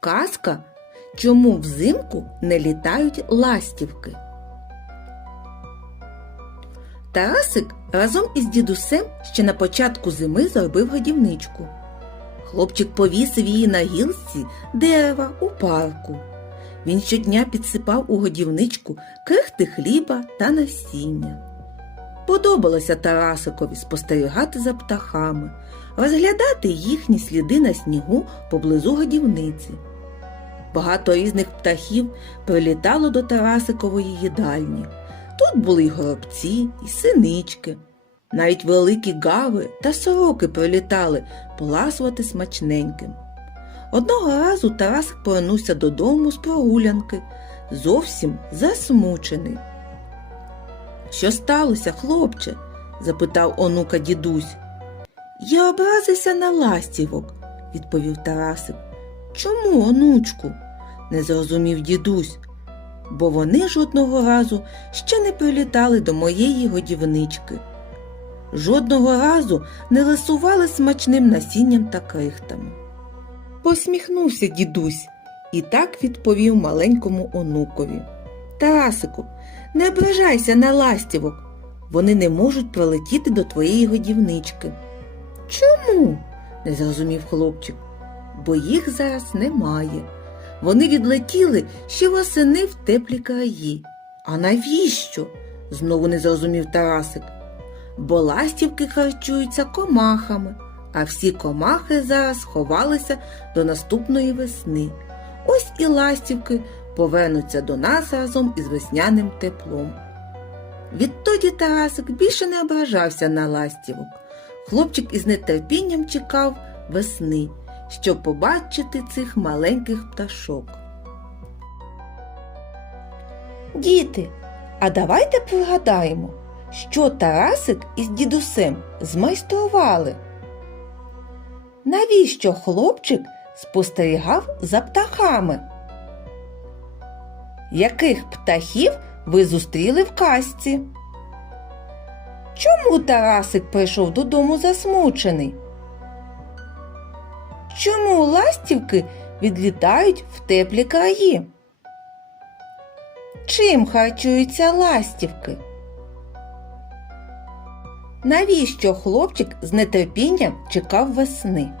Казка, чому взимку не літають ластівки. Тарасик разом із дідусем ще на початку зими зробив годівничку. Хлопчик повісив її на гілці дерева у парку. Він щодня підсипав у годівничку крихти хліба та насіння. Подобалося Тарасикові спостерігати за птахами, розглядати їхні сліди на снігу поблизу годівниці. Багато різних птахів прилітало до Тарасикової їдальні. Тут були й горобці, і синички. Навіть великі гави та сороки прилітали поласувати смачненьким. Одного разу Тарасик повернувся додому з прогулянки, зовсім засмучений. Що сталося, хлопче? запитав онука дідусь. Я образився на ластівок, відповів Тарасик. Чому, онучку? не зрозумів дідусь, бо вони жодного разу ще не прилітали до моєї годівнички. Жодного разу не лисували смачним насінням та крихтами. Посміхнувся дідусь і так відповів маленькому онукові. Тарасику, не ображайся на ластівок. Вони не можуть пролетіти до твоєї годівнички. Чому? не зрозумів хлопчик. Бо їх зараз немає. Вони відлетіли ще восени в теплі краї. А навіщо? знову не зрозумів Тарасик. Бо ластівки харчуються комахами, а всі комахи зараз ховалися до наступної весни. Ось і ластівки повернуться до нас разом із весняним теплом. Відтоді Тарасик більше не ображався на ластівок. Хлопчик із нетерпінням чекав весни, щоб побачити цих маленьких пташок. Діти, а давайте пригадаємо, що Тарасик із дідусем змайстрували. Навіщо хлопчик спостерігав за птахами? Яких птахів ви зустріли в казці? Чому Тарасик прийшов додому засмучений? Чому ластівки відлітають в теплі краї? Чим харчуються ластівки? Навіщо хлопчик з нетерпінням чекав весни?